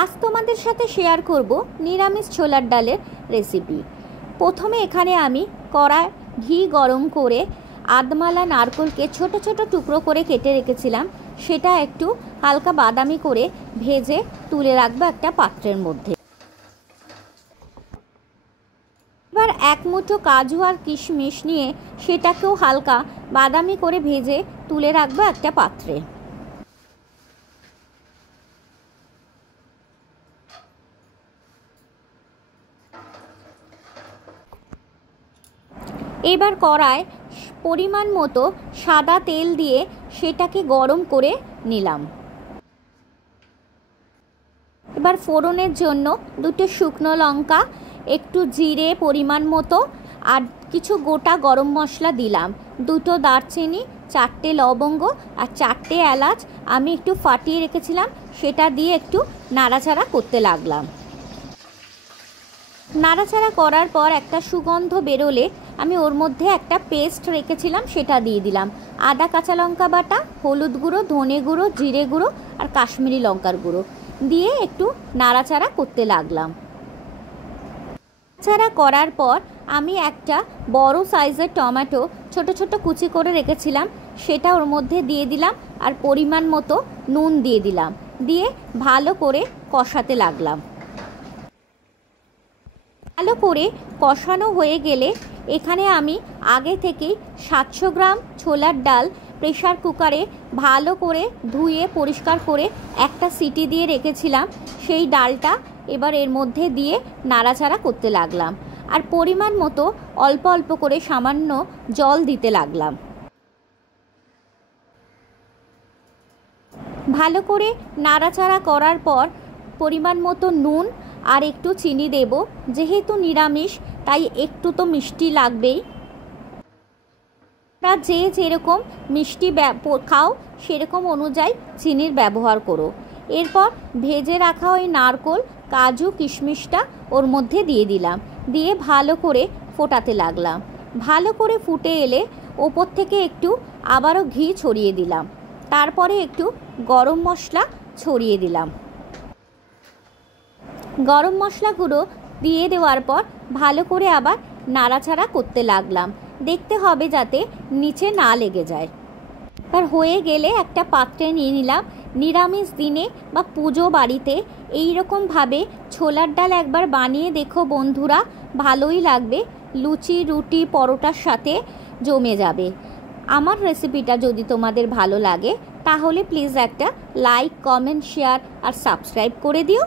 আজ তোমাদের সাথে শেয়ার করব নিরামিষ ছোলার ডালের রেসিপি। প্রথমে এখানে আমি কড়ায় ঘি গরম করে আধমালা নারকেলকে ছোট ছোট টুকরো করে কেটে রেখেছিলাম, সেটা একটু হালকা বাদামি করে ভেজে তুলে রাখবো একটা পাত্রের মধ্যে। এবার এক মুঠো কাজু আর কিশমিশ নিয়ে সেটাকেও হালকা বাদামি করে ভেজে তুলে রাখবো একটা পাত্রে। এবার কড়ায় পরিমাণ মতো সাদা তেল দিয়ে সেটাকে গরম করে নিলাম। এবার ফোড়নের জন্য দুটো শুকনো লঙ্কা, একটু জিরে পরিমাণ মতো আর কিছু গোটা গরম মশলা দিলাম, দুটো দারচিনি, 4টে লবঙ্গ আর 4টে এলাচ আমি একটু ফাটিয়ে রেখেছিলাম, সেটা দিয়ে একটু নাড়াচাড়া করতে লাগলাম। নাড়াচাড়া করার পর একটা সুগন্ধ বেরোলে আমি ওর মধ্যে একটা পেস্ট রেখেছিলাম সেটা দিয়ে দিলাম। আদা কাঁচা লঙ্কা বাটা, হলুদ গুঁড়ো, ধনে গুঁড়ো, জিরে গুঁড়ো আর কাশ্মীরি লঙ্কার গুঁড়ো দিয়ে একটু নাড়াচাড়া করতে লাগলাম। নাড়াচাড়া করার পর আমি একটা বড় সাইজের টমেটো ছোট ছোট কুচি করে রেখেছিলাম, সেটা ওর মধ্যে দিয়ে দিলাম আর পরিমাণ মতো নুন দিয়ে দিলাম, দিয়ে ভালো করে কষাতে লাগলাম। ভালো করে কষানো হয়ে গেলে এখানে আমি আগে থেকেই 700 গ্রাম ছোলার ডাল প্রেসার কুকারে ভালো করে ধুয়ে পরিষ্কার করে একটা সিটি দিয়ে রেখেছিলাম, সেই ডালটা এবার এর মধ্যে দিয়ে নাড়াচাড়া করতে লাগলাম আর পরিমাণ মতো অল্প অল্প করে সামান্য জল দিতে লাগলাম। ভালো করে নাড়াচাড়া করার পর পরিমাণ মতো নুন আর একটু চিনি দেব, যেহেতু নিরামিষ তাই একটু তো মিষ্টি লাগবেই। তোমরা যে যেরকম মিষ্টি খাও সেরকম অনুযায়ী চিনির ব্যবহার করো। এরপর ভেজে রাখা ওই নারকেল, কাজু, কিশমিশটা ওর মধ্যে দিয়ে দিলাম, দিয়ে ভালো করে ফোটাতে লাগলাম। ভালো করে ফুটে এলে ওপর থেকে একটু আবারও ঘি ছড়িয়ে দিলাম, তারপরে একটু গরম মশলা ছড়িয়ে দিলাম। গরম মশলাগুলো দিয়ে দেওয়ার পর ভালো করে আবার নাড়াচাড়া করতে লাগলাম, দেখতে হবে যাতে নিচে না লেগে যায়। আর হয়ে গেলে একটা পাত্রে নিয়ে নিলাম। নিরামিষ দিনে বা পুজো বাড়িতে এই রকমভাবে ছোলার ডাল একবার বানিয়ে দেখো বন্ধুরা, ভালোই লাগবে, লুচি, রুটি, পরোটার সাথে জমে যাবে। আমার রেসিপিটা যদি তোমাদের ভালো লাগে তাহলে প্লিজ একটা লাইক, কমেন্ট, শেয়ার আর সাবস্ক্রাইব করে দিও।